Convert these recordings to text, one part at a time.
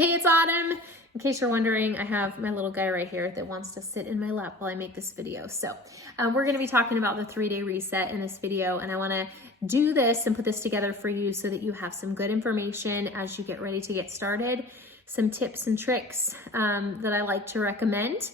Hey, it's Autumn. In case you're wondering, I have my little guy right here that wants to sit in my lap while I make this video. So we're going to be talking about the 3-day reset in this video, and I want to do this and put this together for you so that you have some good information as you get ready to get started, some tips and tricks that I like to recommend,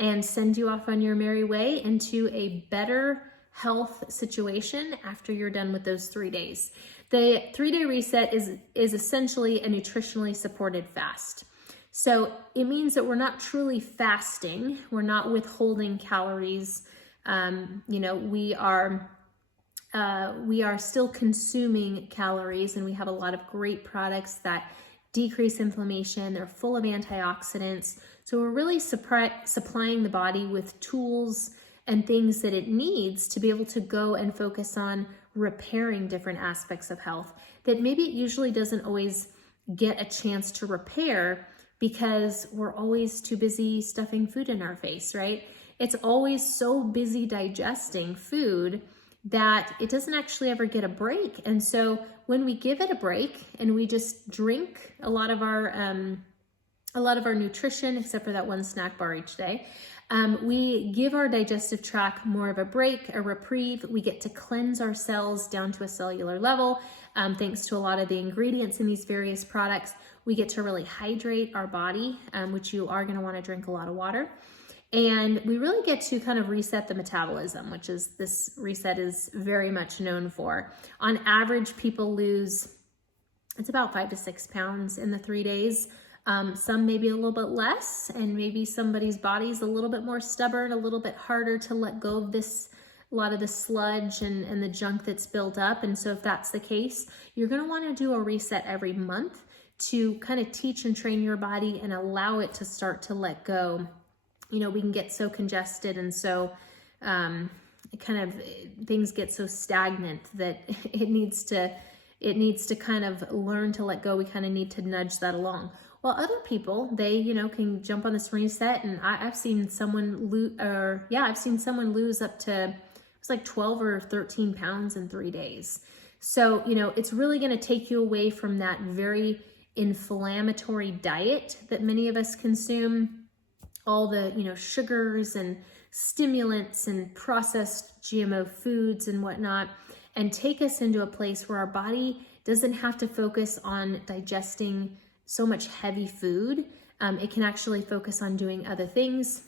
and send you off on your merry way into a better health situation after you're done with those 3 days. The 3-day reset is essentially a nutritionally supported fast. So it means that we're not truly fasting. We're not withholding calories. We are still consuming calories, and we have a lot of great products that decrease inflammation. They're full of antioxidants. So we're really supplying the body with tools and things that it needs to be able to go and focus on repairing different aspects of health that maybe it usually doesn't always get a chance to repair because we're always too busy stuffing food in our face, right? It's always so busy digesting food that it doesn't actually ever get a break. And so when we give it a break and we just drink a lot of our nutrition, except for that one snack bar each day, we give our digestive tract more of a break, a reprieve. We get to cleanse our cells down to a cellular level. Thanks to a lot of the ingredients in these various products, we get to really hydrate our body, which you are going to want to drink a lot of water. And we really get to kind of reset the metabolism, which is this reset is very much known for. On average, people lose, it's about 5 to 6 pounds in the 3 days. Some maybe a little bit less, and maybe somebody's body's a little bit more stubborn, a little bit harder to let go of a lot of the sludge and the junk that's built up. And so if that's the case, you're going to want to do a reset every month to kind of teach and train your body and allow it to start to let go. We can get so congested and so things get so stagnant that it needs to kind of learn to let go. We kind of need to nudge that along. Well, other people, they, can jump on this reset, and I've seen someone lose up to, it's like 12 or 13 pounds in 3 days. So, it's really going to take you away from that very inflammatory diet that many of us consume, all the, sugars and stimulants and processed GMO foods and whatnot, and take us into a place where our body doesn't have to focus on digesting so much heavy food. It can actually focus on doing other things,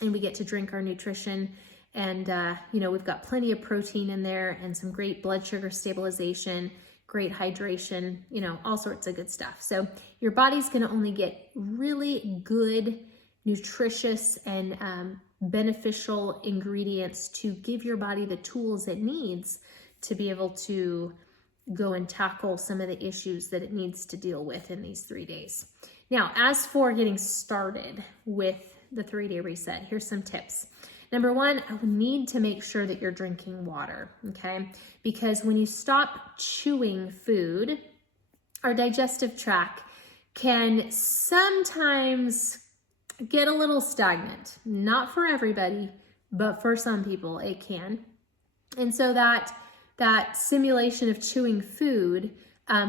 and we get to drink our nutrition. And, we've got plenty of protein in there and some great blood sugar stabilization, great hydration, all sorts of good stuff. So your body's going to only get really good, nutritious, and beneficial ingredients to give your body the tools it needs to be able to go and tackle some of the issues that it needs to deal with in these 3 days. Now, as for getting started with the 3-day reset, here's some tips. Number one, I need to make sure that you're drinking water, okay? Because when you stop chewing food, our digestive tract can sometimes get a little stagnant. Not for everybody, but for some people it can. And so that simulation of chewing food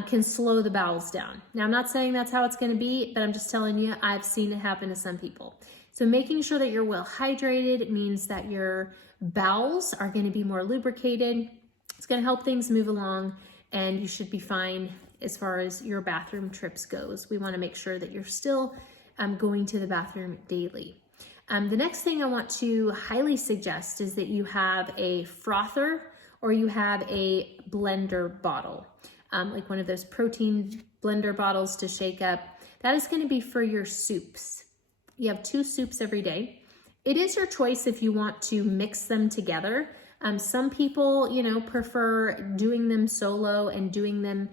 can slow the bowels down. Now, I'm not saying that's how it's going to be, but I'm just telling you, I've seen it happen to some people. So making sure that you're well hydrated means that your bowels are going to be more lubricated. It's going to help things move along, and you should be fine as far as your bathroom trips goes. We want to make sure that you're still going to the bathroom daily. The next thing I want to highly suggest is that you have a frother or you have a blender bottle, like one of those protein blender bottles to shake up. That is going to be for your soups. You have 2 soups every day. It is your choice if you want to mix them together. Some people, prefer doing them solo and doing them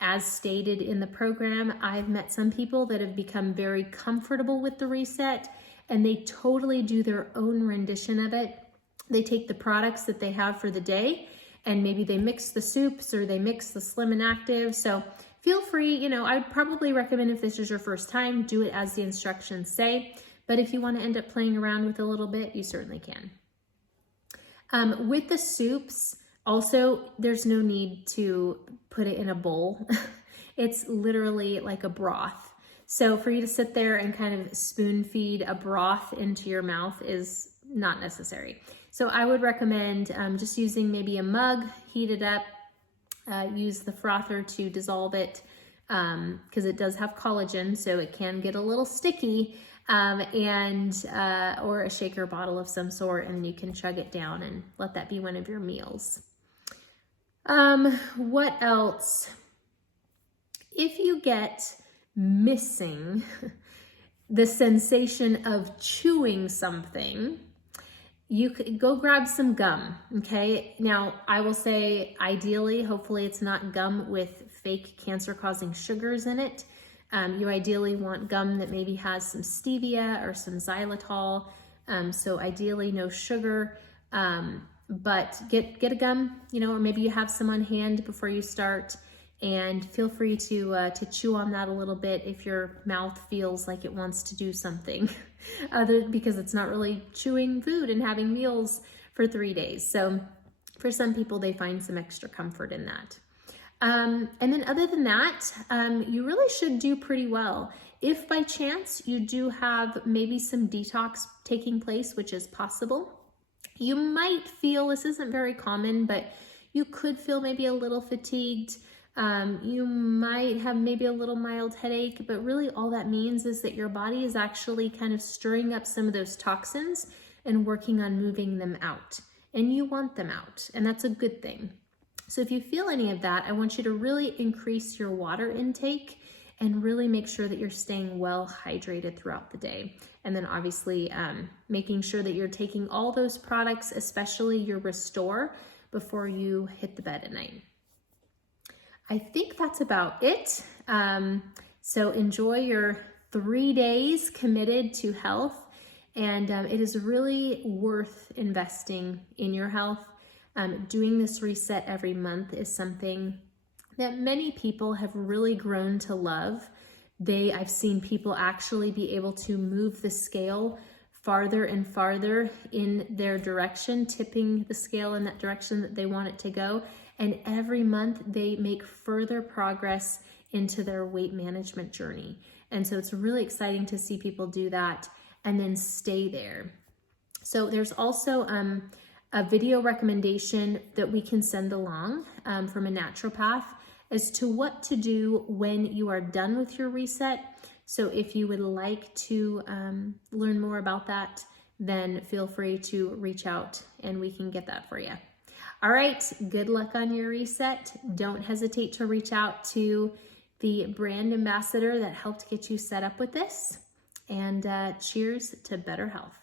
as stated in the program. I've met some people that have become very comfortable with the reset, and they totally do their own rendition of it. They take the products that they have for the day, and maybe they mix the soups or they mix the Slim and Active. So feel free, I'd probably recommend if this is your first time, do it as the instructions say. But if you want to end up playing around with a little bit, you certainly can. With the soups, also, there's no need to put it in a bowl. It's literally like a broth. So for you to sit there and kind of spoon feed a broth into your mouth is not necessary. So I would recommend just using maybe a mug, heat it up, use the frother to dissolve it, because it does have collagen, so it can get a little sticky, or a shaker bottle of some sort, and you can chug it down and let that be one of your meals. What else? If you get missing the sensation of chewing something, you could go grab some gum, okay? Now, I will say, ideally, hopefully it's not gum with fake cancer-causing sugars in it. You ideally want gum that maybe has some stevia or some xylitol. So ideally no sugar, but get a gum, or maybe you have some on hand before you start, and feel free to chew on that a little bit if your mouth feels like it wants to do something because it's not really chewing food and having meals for 3 days. So for some people, they find some extra comfort in that. And then other than that, you really should do pretty well. If by chance you do have maybe some detox taking place, which is possible, you might feel, this isn't very common, but you could feel maybe a little fatigued. You might have maybe a little mild headache, but really all that means is that your body is actually kind of stirring up some of those toxins and working on moving them out. And you want them out, and that's a good thing. So if you feel any of that, I want you to really increase your water intake and really make sure that you're staying well hydrated throughout the day. And then obviously making sure that you're taking all those products, especially your Restore, before you hit the bed at night. I think that's about it. So enjoy your 3 days committed to health, and it is really worth investing in your health. Doing this reset every month is something that many people have really grown to love. I've seen people actually be able to move the scale farther and farther in their direction, tipping the scale in that direction that they want it to go. And every month they make further progress into their weight management journey. And so it's really exciting to see people do that and then stay there. So there's also a video recommendation that we can send along from a naturopath as to what to do when you are done with your reset. So if you would like to learn more about that, then feel free to reach out and we can get that for you. All right, good luck on your reset. Don't hesitate to reach out to the brand ambassador that helped get you set up with this. And cheers to better health.